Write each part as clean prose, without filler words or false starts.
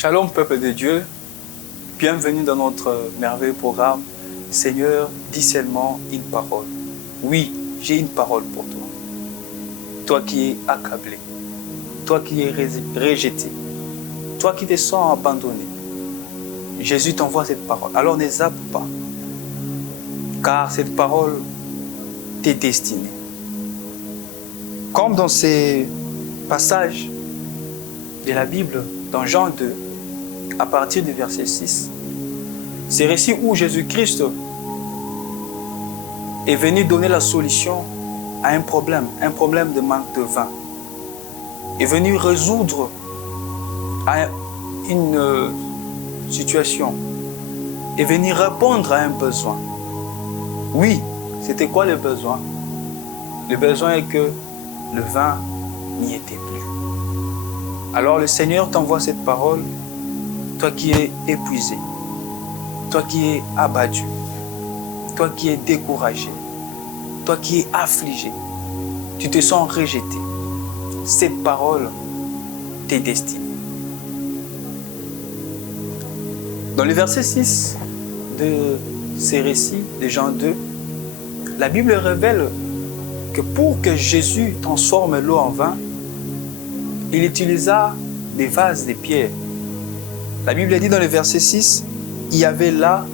Shalom peuple de Dieu, bienvenue dans notre merveilleux programme Seigneur, dis seulement une parole. Oui, j'ai une parole pour toi. Toi qui es accablé, toi qui es rejeté, toi qui te sens abandonné. Jésus t'envoie cette parole. Alors ne zappe pas, car cette parole t'est destinée. Comme dans ces passages de la Bible, dans Jean 2, à partir du verset 6, c'est récit où Jésus-Christ est venu donner la solution à un problème de manque de vin. Est venu résoudre une situation, est venu répondre à un besoin. Oui, c'était quoi le besoin? Le besoin est que le vin n'y était plus. Alors le Seigneur t'envoie cette parole, toi qui es épuisé, toi qui es abattu, toi qui es découragé, toi qui es affligé, tu te sens rejeté. Cette parole t'est destinée. Dans le verset 6 de ces récits de Jean 2, la Bible révèle que pour que Jésus transforme l'eau en vin, il utilisa des vases de pierre. La Bible dit dans le verset 6, il y avait là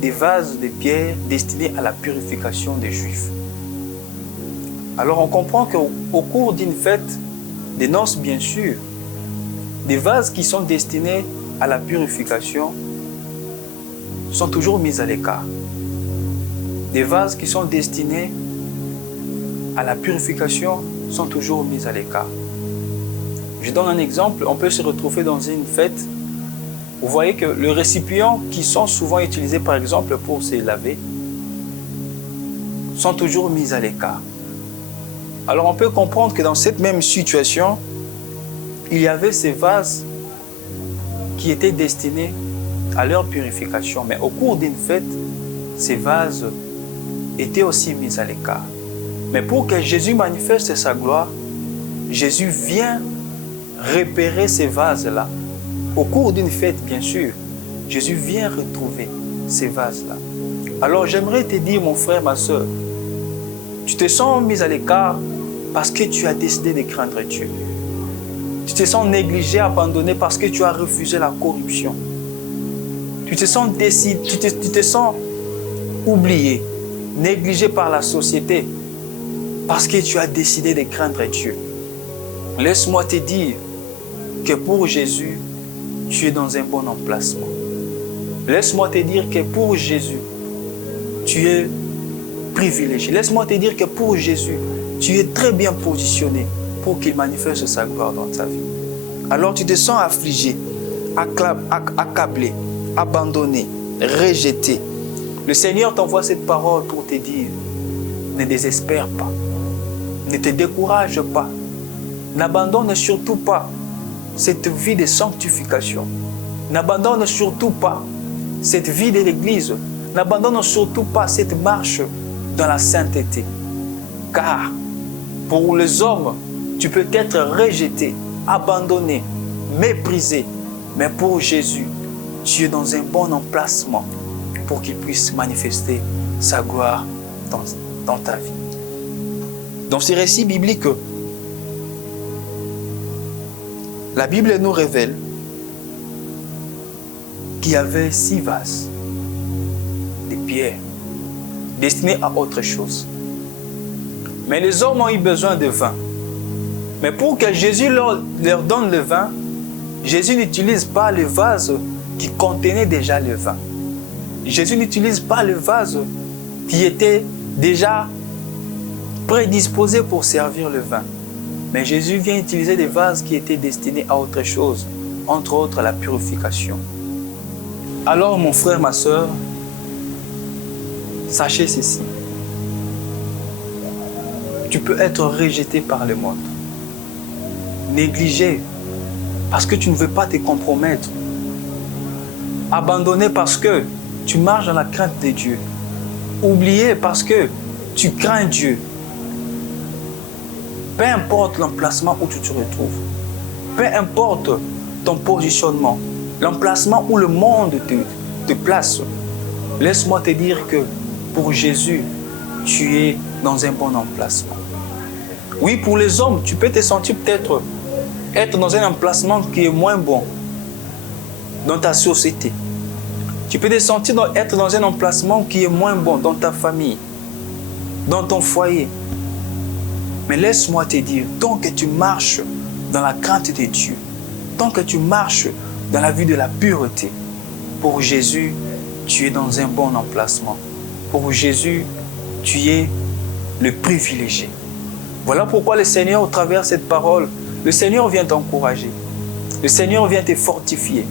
des vases de pierre destinés à la purification des Juifs. Alors on comprend qu'au cours d'une fête, des noces bien sûr, des vases qui sont destinés à la purification sont toujours mis à l'écart. Des vases qui sont destinés à la purification sont toujours mis à l'écart. Je donne un exemple, on peut se retrouver dans une fête. Vous voyez que les récipients qui sont souvent utilisés par exemple pour se laver sont toujours mis à l'écart. Alors on peut comprendre que dans cette même situation, il y avait ces vases qui étaient destinés à leur purification. Mais au cours d'une fête, ces vases étaient aussi mis à l'écart. Mais pour que Jésus manifeste sa gloire, Jésus vient repérer ces vases-là. Au cours d'une fête, bien sûr, Jésus vient retrouver ces vases-là. Alors j'aimerais te dire, mon frère, ma soeur, tu te sens mis à l'écart parce que tu as décidé de craindre Dieu. Tu te sens négligé, abandonné parce que tu as refusé la corruption. Tu te sens oublié, négligé par la société parce que tu as décidé de craindre Dieu. Laisse-moi te dire que pour Jésus, tu es dans un bon emplacement. Laisse-moi te dire que pour Jésus, tu es privilégié. Laisse-moi te dire que pour Jésus, tu es très bien positionné pour qu'il manifeste sa gloire dans ta vie. Alors tu te sens affligé, accablé, abandonné, rejeté. Le Seigneur t'envoie cette parole pour te dire, ne désespère pas, ne te décourage pas, n'abandonne surtout pas cette vie de sanctification. N'abandonne surtout pas cette vie de l'Église. N'abandonne surtout pas cette marche dans la sainteté. Car pour les hommes, tu peux être rejeté, abandonné, méprisé. Mais pour Jésus, tu es dans un bon emplacement pour qu'il puisse manifester sa gloire dans ta vie. Dans ces récits bibliques, la Bible nous révèle qu'il y avait 6 vases de pierre destinés à autre chose. Mais les hommes ont eu besoin de vin. Mais pour que Jésus leur donne le vin, Jésus n'utilise pas le vase qui contenait déjà le vin. Jésus n'utilise pas le vase qui était déjà prédisposé pour servir le vin. Mais Jésus vient utiliser des vases qui étaient destinés à autre chose, entre autres la purification. Alors mon frère, ma soeur, sachez ceci. Tu peux être rejeté par le monde, négligé parce que tu ne veux pas te compromettre, abandonné parce que tu marches dans la crainte de Dieu, oublié parce que tu crains Dieu. Peu importe l'emplacement où tu te retrouves, peu importe ton positionnement, l'emplacement où le monde te place, laisse-moi te dire que pour Jésus, tu es dans un bon emplacement. Oui, pour les hommes, tu peux te sentir peut-être être dans un emplacement qui est moins bon dans ta société. Tu peux te sentir être dans un emplacement qui est moins bon dans ta famille, dans ton foyer. Mais laisse-moi te dire, tant que tu marches dans la crainte de Dieu, tant que tu marches dans la vie de la pureté, pour Jésus, tu es dans un bon emplacement. Pour Jésus, tu es le privilégié. Voilà pourquoi le Seigneur, au travers de cette parole, le Seigneur vient t'encourager. Le Seigneur vient te fortifier.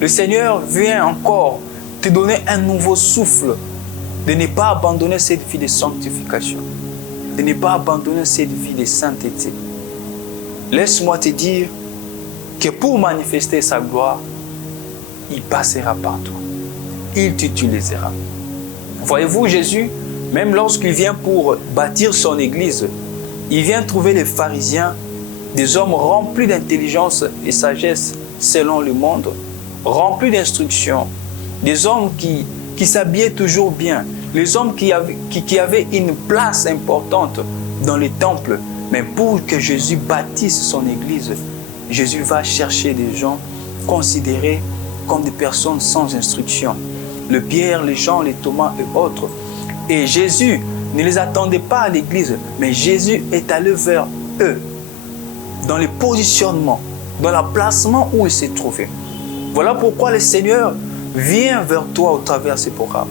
Le Seigneur vient encore te donner un nouveau souffle de ne pas abandonner cette vie de sanctification, de ne pas abandonner cette vie de sainteté. Laisse-moi te dire que pour manifester sa gloire, il passera par toi. Il t'utilisera. Voyez-vous, Jésus, même lorsqu'il vient pour bâtir son église, il vient trouver les pharisiens, des hommes remplis d'intelligence et sagesse selon le monde, remplis d'instruction, des hommes qui s'habillaient toujours bien, les hommes qui avaient une place importante dans les temples. Mais pour que Jésus bâtisse son église, Jésus va chercher des gens considérés comme des personnes sans instruction. Le Pierre, les Jean, les Thomas et autres. Et Jésus ne les attendait pas à l'église, mais Jésus est allé vers eux, dans le positionnement, dans l'emplacement où il s'est trouvé. Voilà pourquoi le Seigneur vient vers toi au travers de ces programmes.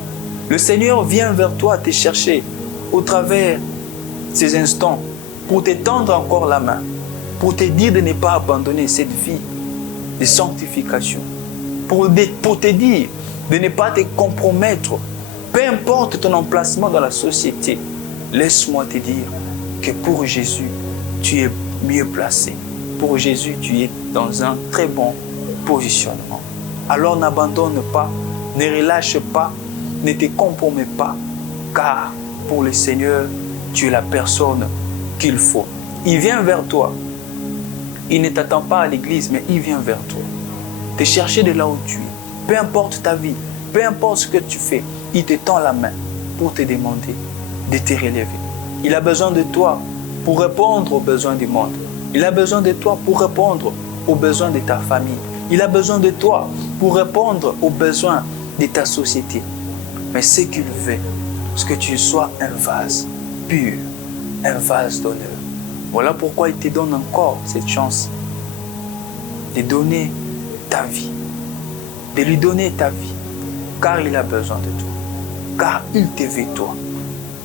Le Seigneur vient vers toi te chercher au travers de ces instants pour te tendre encore la main, pour te dire de ne pas abandonner cette vie de sanctification, pour te dire de ne pas te compromettre, peu importe ton emplacement dans la société. Laisse-moi te dire que pour Jésus, tu es mieux placé. Pour Jésus, tu es dans un très bon positionnement. Alors n'abandonne pas, ne relâche pas, ne te compromets pas, car pour le Seigneur, tu es la personne qu'il faut. Il vient vers toi. Il ne t'attend pas à l'église, mais il vient vers toi. Te chercher de là où tu es. Peu importe ta vie, peu importe ce que tu fais, il te tend la main pour te demander de te relever. Il a besoin de toi pour répondre aux besoins du monde. Il a besoin de toi pour répondre aux besoins de ta famille. Il a besoin de toi pour répondre aux besoins de ta société. Mais ce qu'il veut, c'est que tu sois un vase pur, un vase d'honneur. Voilà pourquoi il te donne encore cette chance de donner ta vie, de lui donner ta vie, car il a besoin de toi, car il te veut toi,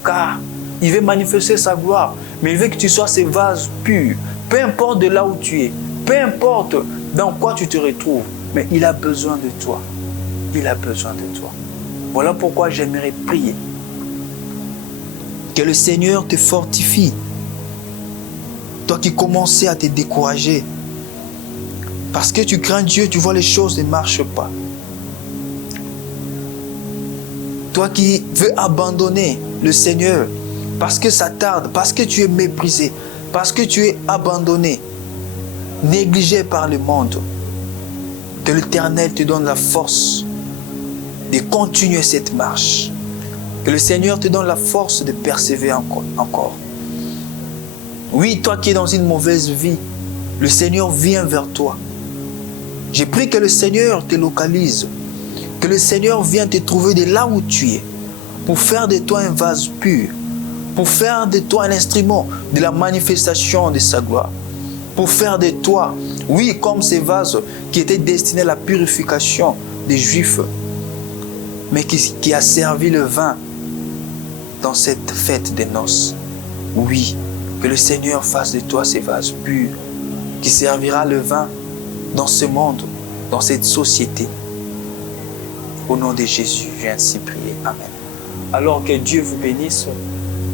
car il veut manifester sa gloire, mais il veut que tu sois ce vase pur, peu importe de là où tu es, peu importe dans quoi tu te retrouves, mais il a besoin de toi, il a besoin de toi. Voilà pourquoi j'aimerais prier que le Seigneur te fortifie. Toi qui commençais à te décourager, parce que tu crains Dieu, tu vois les choses ne marchent pas. Toi qui veux abandonner le Seigneur, parce que ça tarde, parce que tu es méprisé, parce que tu es abandonné, négligé par le monde, que l'Éternel te donne la force de continuer cette marche. Que le Seigneur te donne la force de persévérer encore. Oui, toi qui es dans une mauvaise vie, le Seigneur vient vers toi. J'ai pris que le Seigneur te localise, que le Seigneur vienne te trouver de là où tu es, pour faire de toi un vase pur, pour faire de toi un instrument de la manifestation de sa gloire, pour faire de toi, oui, comme ces vases qui étaient destinés à la purification des Juifs, mais qui a servi le vin dans cette fête des noces. Oui, que le Seigneur fasse de toi ces vases purs, qui servira le vin dans ce monde, dans cette société. Au nom de Jésus, j'ai ainsi prié. Amen. Alors que Dieu vous bénisse,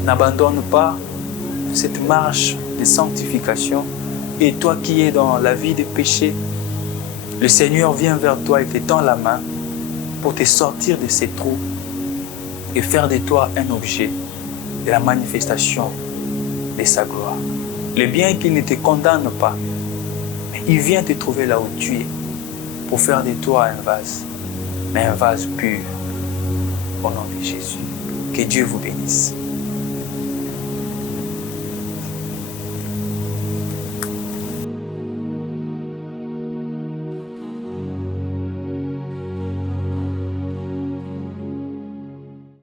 n'abandonne pas cette marche de sanctification. Et toi qui es dans la vie de péché, le Seigneur vient vers toi et te tend la main pour te sortir de ces trous et faire de toi un objet de la manifestation de sa gloire. Le bien qu'il ne te condamne pas, mais Il vient te trouver là où tu es pour faire de toi un vase, mais un vase pur au nom de Jésus. Que Dieu vous bénisse.